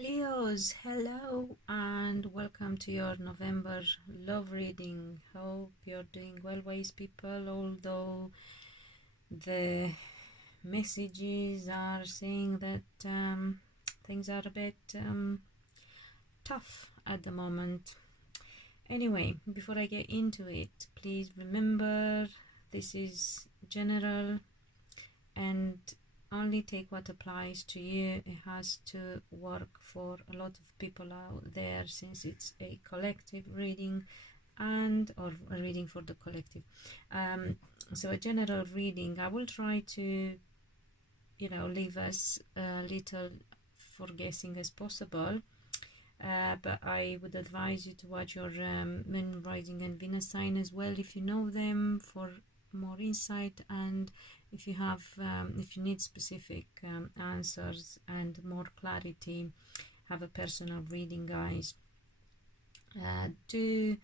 Leos, hello and welcome to your November love reading. Hope you're doing well, wise people, although the messages are saying that things are a bit tough at the moment. Anyway, before I get into it, please remember this is general and only take what applies to you. It has to work for a lot of people out there, since it's a collective reading and or a reading for the collective. So a general reading, I will try to leave us a little for guessing as possible, but I would advise you to watch your moon, rising and Venus sign as well if you know them, for more insight, and if you have if you need specific answers and more clarity, have a personal reading, guys. Do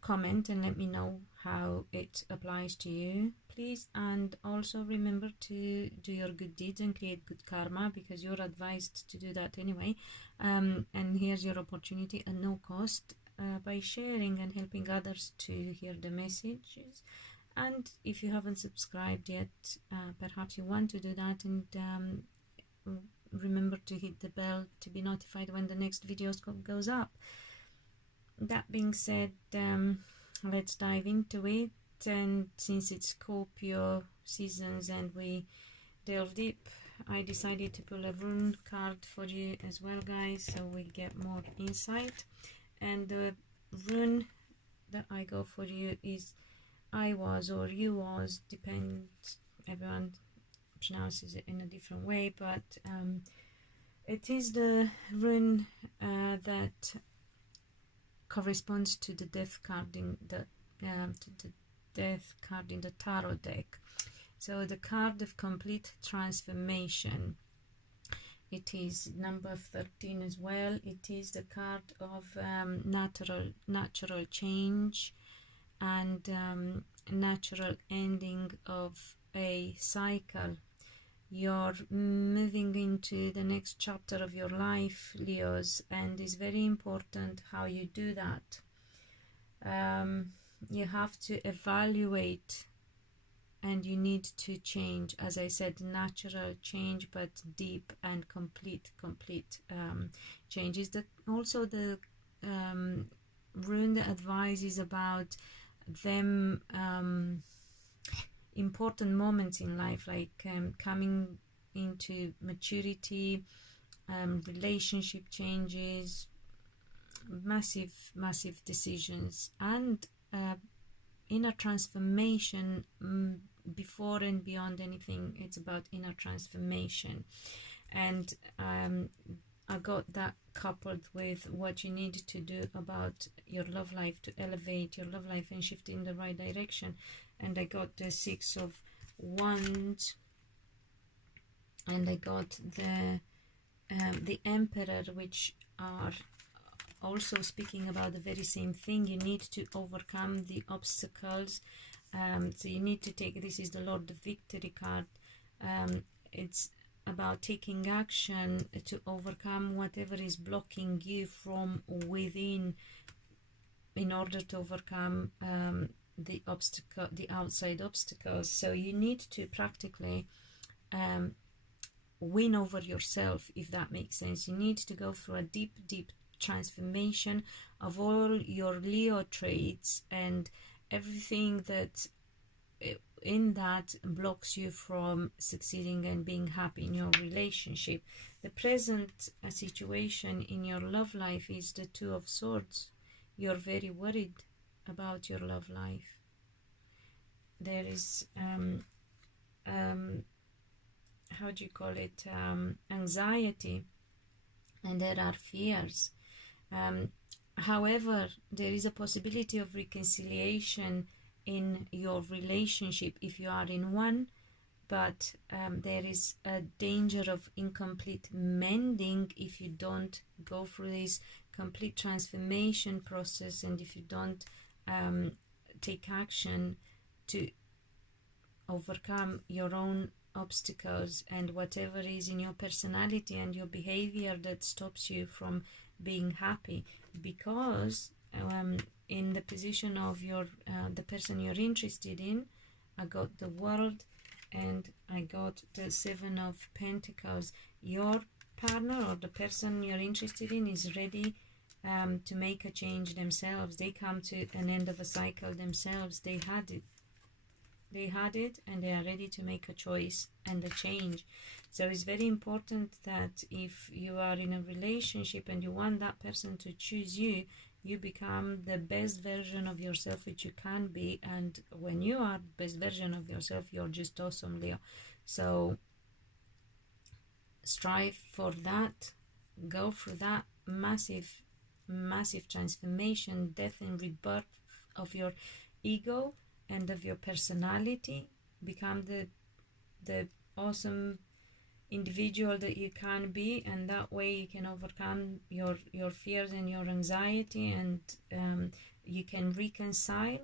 comment and let me know how it applies to you, please, and also remember to do your good deeds and create good karma, because you're advised to do that anyway. And here's your opportunity at no cost, by sharing and helping others to hear the messages. And if you haven't subscribed yet, perhaps you want to do that, and remember to hit the bell to be notified when the next video goes up. That being said, let's dive into it. And since it's Scorpio seasons and we delve deep, I decided to pull a rune card for you as well, guys, so we get more insight. And the rune that I go for you is I was, or you was, depends, everyone pronounces it in a different way, but it is the rune that corresponds to the death card in the tarot deck. So the card of complete transformation. It is number 13 as well. It is the card of natural change and natural ending of a cycle. You're moving into the next chapter of your life, Leos, and it's very important how you do that. You have to evaluate and you need to change, as I said, natural change, but deep and complete change. Is also the rune that advises about them important moments in life, like coming into maturity, relationship changes, massive decisions, and inner transformation. Before and beyond anything, it's about inner transformation. And I got that coupled with what you need to do about your love life to elevate your love life and shift in the right direction. And I got the 6 of Wands, and I got the Emperor, which are also speaking about the very same thing. You need to overcome the obstacles. So you need to take, this is the Lord of Victory card. It's about taking action to overcome whatever is blocking you from within, in order to overcome the outside obstacles. So you need to practically win over yourself, if that makes sense. You need to go through a deep transformation of all your Leo traits and everything that in that blocks you from succeeding and being happy in your relationship. The present situation in your love life is the 2 of Swords. You're very worried about your love life. There is how do you call it, anxiety, and there are fears. However, there is a possibility of reconciliation in your relationship if you are in one, but there is a danger of incomplete mending if you don't go through this complete transformation process, and if you don't take action to overcome your own obstacles and whatever is in your personality and your behavior that stops you from being happy, because in the position of your the person you're interested in, I got the World and I got the Seven of Pentacles. Your partner or the person you're interested in is ready to make a change themselves. They come to an end of a cycle themselves. They had it and they are ready to make a choice and a change. So it's very important that if you are in a relationship and you want that person to choose you, you become the best version of yourself which you can be. And when you are the best version of yourself, you're just awesome, Leo. So strive for that. Go through that massive transformation, death and rebirth of your ego and of your personality. Become the awesome individual that you can be, and that way you can overcome your fears and your anxiety, and you can reconcile.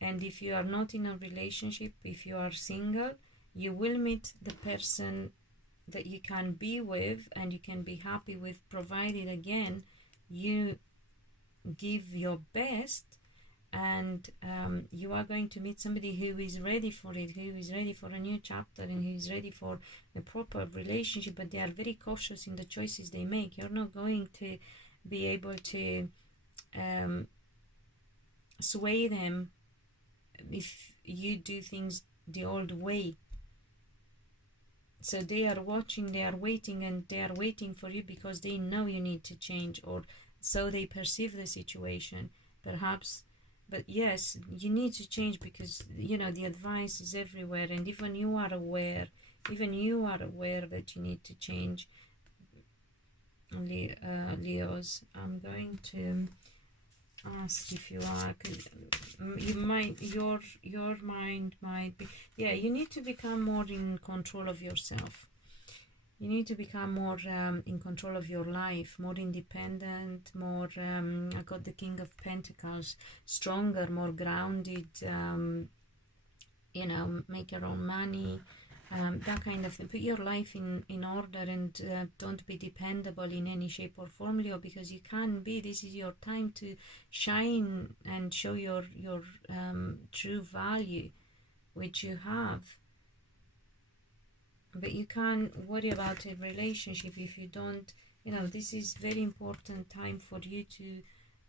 And if you are not in a relationship, if you are single, you will meet the person that you can be with and you can be happy with, provided again you give your best. And you are going to meet somebody who is ready for it, who is ready for a new chapter, and who is ready for a proper relationship, but they are very cautious in the choices they make. You're not going to be able to sway them if you do things the old way. So they are watching, they are waiting, and they are waiting for you because they know you need to change, or so they perceive the situation, perhaps. But yes, you need to change, because you know the advice is everywhere, and even you are aware that you need to change. Leos, I'm going to ask if you are, 'cause your mind might be, yeah, you need to become more in control of yourself. You need to become more in control of your life, more independent, more, I got the King of Pentacles, stronger, more grounded, you know, make your own money, that kind of thing. Put your life in order, and don't be dependable in any shape or form, Leo, because you can be. This is your time to shine and show your true value, which you have. But you can't worry about a relationship if you don't, you know, this is very important time for you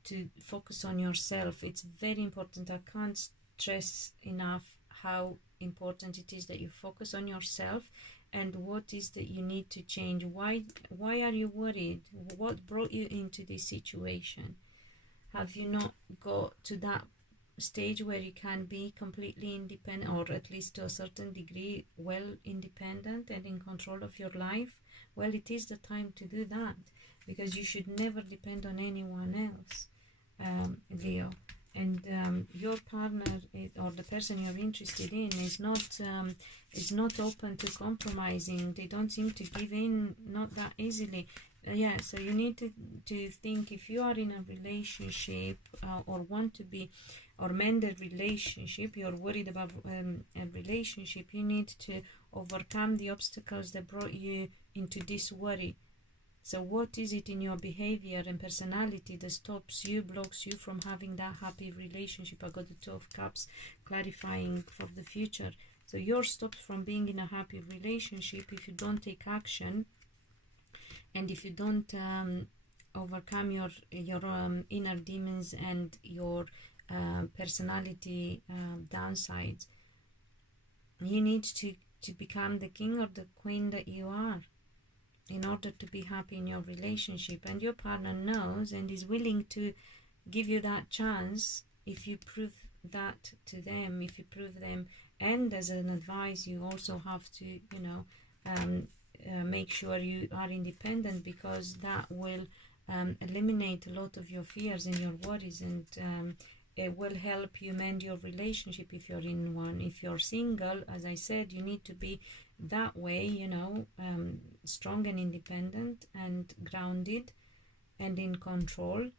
to focus on yourself. It's very important. I can't stress enough how important it is that you focus on yourself and what is that you need to change. Why are you worried? What brought you into this situation? Have you not got to that stage where you can be completely independent, or at least to a certain degree well independent and in control of your life? Well, it is the time to do that, because you should never depend on anyone else, Leo. And your partner or the person you're interested in is not open to compromising. They don't seem to give in, not that easily. Yeah, so you need to think, if you are in a relationship or want to be, or mend a relationship, you're worried about a relationship, you need to overcome the obstacles that brought you into this worry. So what is it in your behavior and personality that stops you, blocks you from having that happy relationship? I got the Two of Cups, clarifying for the future. So you're stopped from being in a happy relationship if you don't take action, and if you don't overcome your inner demons and your personality downsides. You need to become the king or the queen that you are in order to be happy in your relationship. And your partner knows and is willing to give you that chance if you prove that to them, if you prove them. And as an advice, you also have to, you know, make sure you are independent, because that will eliminate a lot of your fears and your worries, and it will help you mend your relationship if you're in one. If you're single, as I said, you need to be that way, you know, strong and independent and grounded and in control.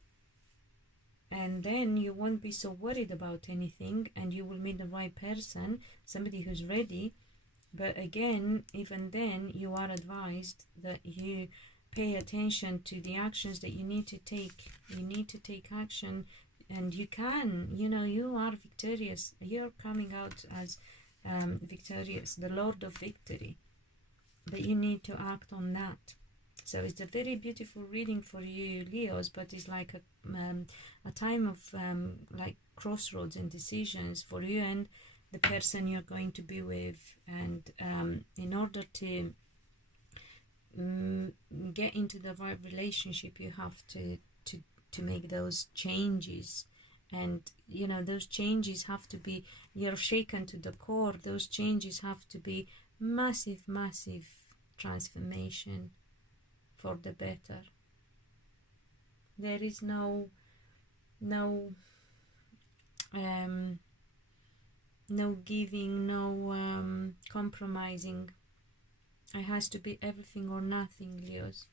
And then you won't be so worried about anything, and you will meet the right person, somebody who's ready But again, even then, you are advised that you pay attention to the actions that you need to take. You need to take action, and you can, you are victorious. You're coming out as victorious, the Lord of Victory. But you need to act on that. So it's a very beautiful reading for you, Leos, but it's like a time of like crossroads and decisions for you and the person you're going to be with. And in order to get into the right relationship, you have to make those changes. And those changes have to be, you're shaken to the core. Those changes have to be massive transformation for the better. There is no giving, no compromising. It has to be everything or nothing, Leos.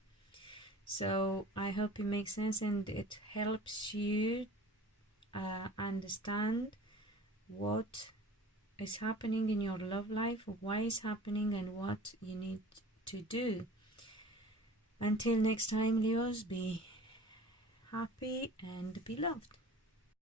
So I hope it makes sense and it helps you understand what is happening in your love life, why it's happening, and what you need to do. Until next time, Leos, be happy and be loved.